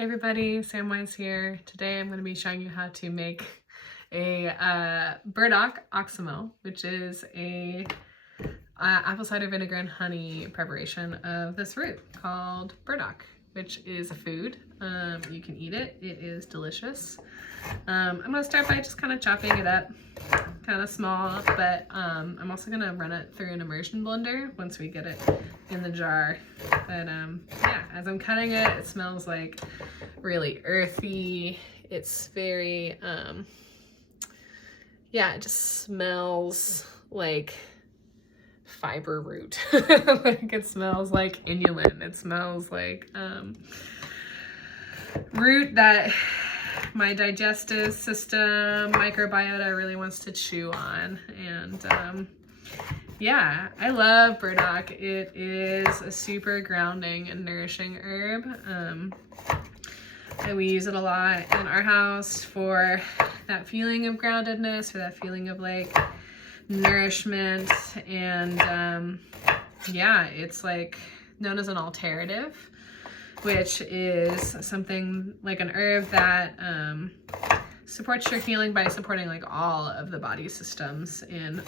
Hey everybody, Samwise here. Today I'm going to be showing you how to make a Burdock Oxymel, which is a apple cider vinegar and honey preparation of this root called burdock, which is a food. You can eat it. It is delicious. I'm going to start by just kind of chopping it up, kind of small, but I'm also going to run it through an immersion blender once we get it in the jar. But yeah, as I'm cutting it, it smells like really earthy. It's very, yeah, it just smells like fiber root. Like it smells like inulin. It smells like root that my digestive system, microbiota really wants to chew on. And yeah, I love burdock. It is a super grounding and nourishing herb. And we use it a lot in our house for that feeling of groundedness, or that feeling of like nourishment. And yeah, it's like known as an alterative, which is something like an herb that supports your healing by supporting like all of the body systems in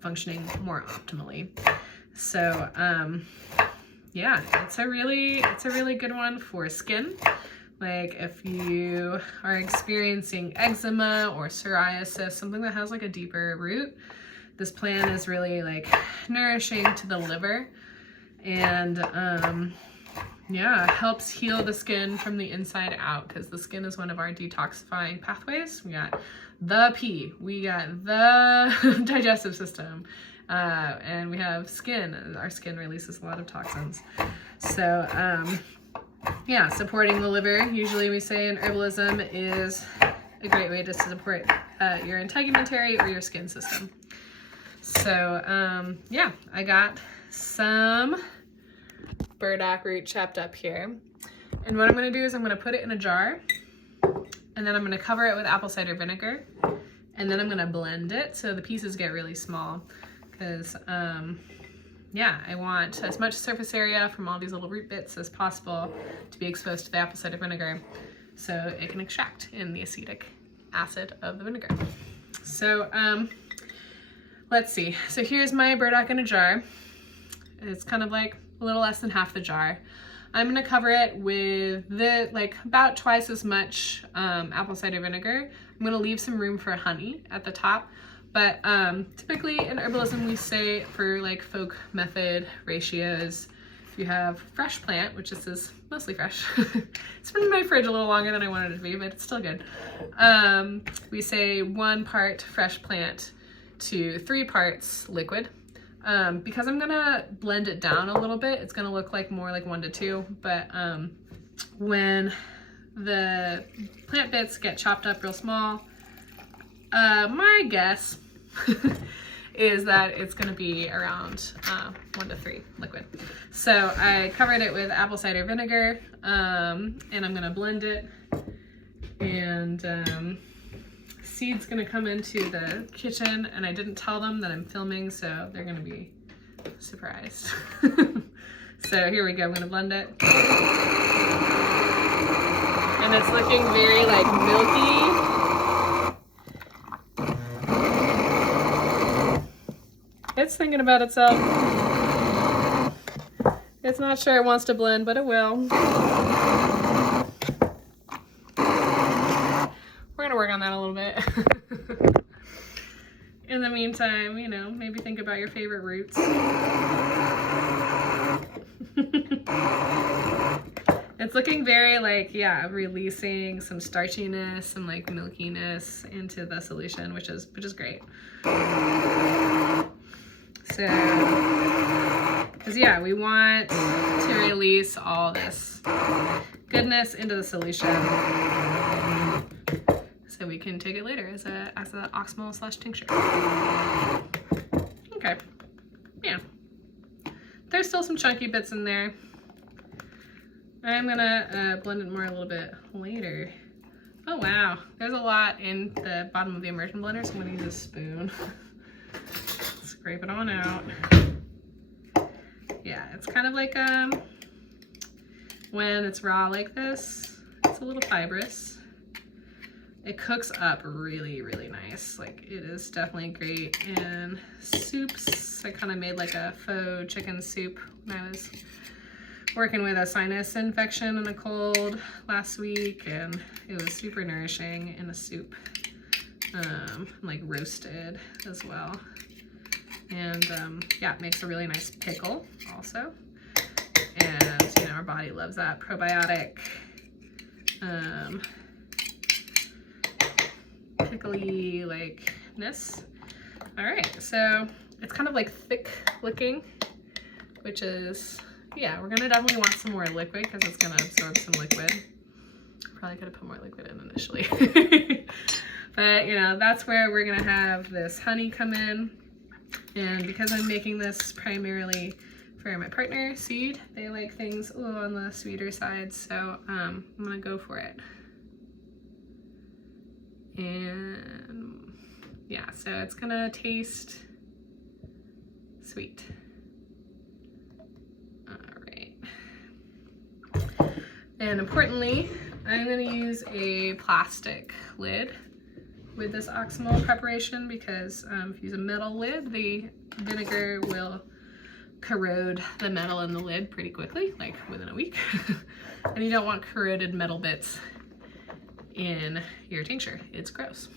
functioning more optimally. So yeah, it's a really good one for skin. Like if you are experiencing eczema or psoriasis, something that has like a deeper root, this plant is really like nourishing to the liver. And yeah, helps heal the skin from the inside out, because the skin is one of our detoxifying pathways. We got the pee, we got the digestive system, and we have skin, and our skin releases a lot of toxins. So yeah, supporting the liver, usually we say in herbalism, is a great way to support your integumentary or your skin system. So yeah, I got some burdock root chopped up here. And what I'm going to do is I'm going to put it in a jar, and then I'm going to cover it with apple cider vinegar, and then I'm going to blend it so the pieces get really small, because yeah, I want as much surface area from all these little root bits as possible to be exposed to the apple cider vinegar so it can extract in the acetic acid of the vinegar. So let's see. So here's my burdock in a jar. It's kind of like a little less than half the jar. I'm gonna cover it with like about twice as much apple cider vinegar. I'm gonna leave some room for honey at the top, but typically in herbalism we say for like folk method ratios, if you have fresh plant, which this is mostly fresh, it's been in my fridge a little longer than I wanted it to be, but it's still good. We say 1 part fresh plant to 3 parts liquid. Because I'm gonna blend it down a little bit, it's gonna look like more like 1 to 2, but when the plant bits get chopped up real small, my guess is that it's gonna be around 1 to 3 liquid. So I covered it with apple cider vinegar, and I'm gonna blend it, and Seed's gonna come into the kitchen, and I didn't tell them that I'm filming, so they're gonna be surprised. So here we go, I'm gonna blend it. And it's looking very like milky. It's thinking about itself. It's not sure it wants to blend, but it will. We're gonna work on that a little bit. In the meantime, you know, maybe think about your favorite roots. It's looking very like, yeah, releasing some starchiness, some like milkiness into the solution, which is great. So, because yeah, we want to release all this goodness into the solution, so we can take it later as a oxymel / tincture. Okay, yeah. There's still some chunky bits in there. I'm gonna blend it more a little bit later. Oh wow, there's a lot in the bottom of the immersion blender, so I'm gonna use a spoon. Scrape it on out. Yeah, it's kind of like when it's raw like this, it's It's a little fibrous. It cooks up really, really nice. Like, it is definitely great in soups. I kind of made like a faux chicken soup when I was working with a sinus infection and a cold last week, and it was super nourishing in a soup, like roasted as well. And yeah, it makes a really nice pickle also. And you know, our body loves that probiotic, pickly likeness. All right, so it's kind of like thick looking, which is, yeah, we're gonna definitely want some more liquid because it's gonna absorb some liquid. Probably could have put more liquid in initially. But you know, that's where we're gonna have this honey come in. And because I'm making this primarily for my partner, Seed, they like things a little on the sweeter side, so I'm gonna go for it. And yeah, so it's gonna taste sweet. All right. And importantly, I'm gonna use a plastic lid with this oxymel preparation because if you use a metal lid, the vinegar will corrode the metal in the lid pretty quickly, like within a week. And you don't want corroded metal bits in your tincture. It's gross.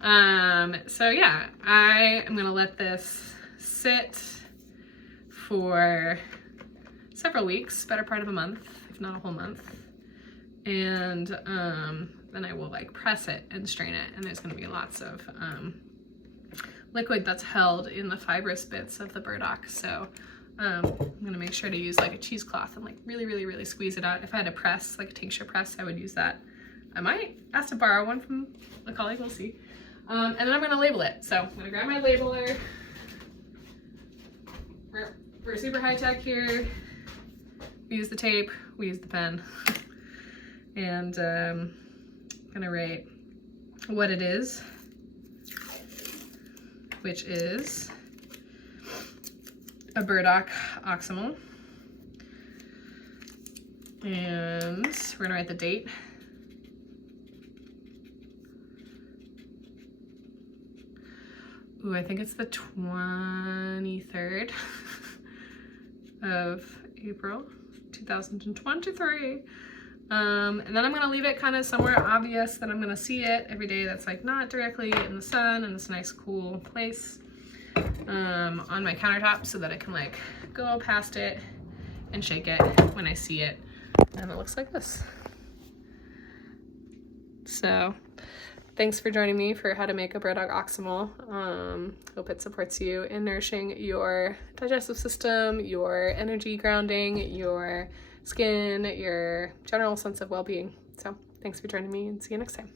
So yeah, I am gonna let this sit for several weeks, better part of a month, if not a whole month. And then I will like press it and strain it, and there's gonna be lots of liquid that's held in the fibrous bits of the burdock. So I'm gonna make sure to use like a cheesecloth and like really, really, really squeeze it out. If I had a press, like a tincture press, I would use that. I might ask to borrow one from a colleague, we'll see. And then I'm gonna label it. So I'm gonna grab my labeler. We're super high tech here. We use the tape, we use the pen. And I'm gonna write what it is, which is a Burdock Oxymel. And we're gonna write the date. Ooh, I think it's the 23rd of April, 2023. And then I'm gonna leave it kind of somewhere obvious that I'm gonna see it every day that's like not directly in the sun in this nice cool place on my countertop so that I can like go past it and shake it when I see it. And it looks like this. So thanks for joining me for how to make a Burdock Oxymel. Hope it supports you in nourishing your digestive system, your energy grounding, your skin, your general sense of well-being. So thanks for joining me, and see you next time.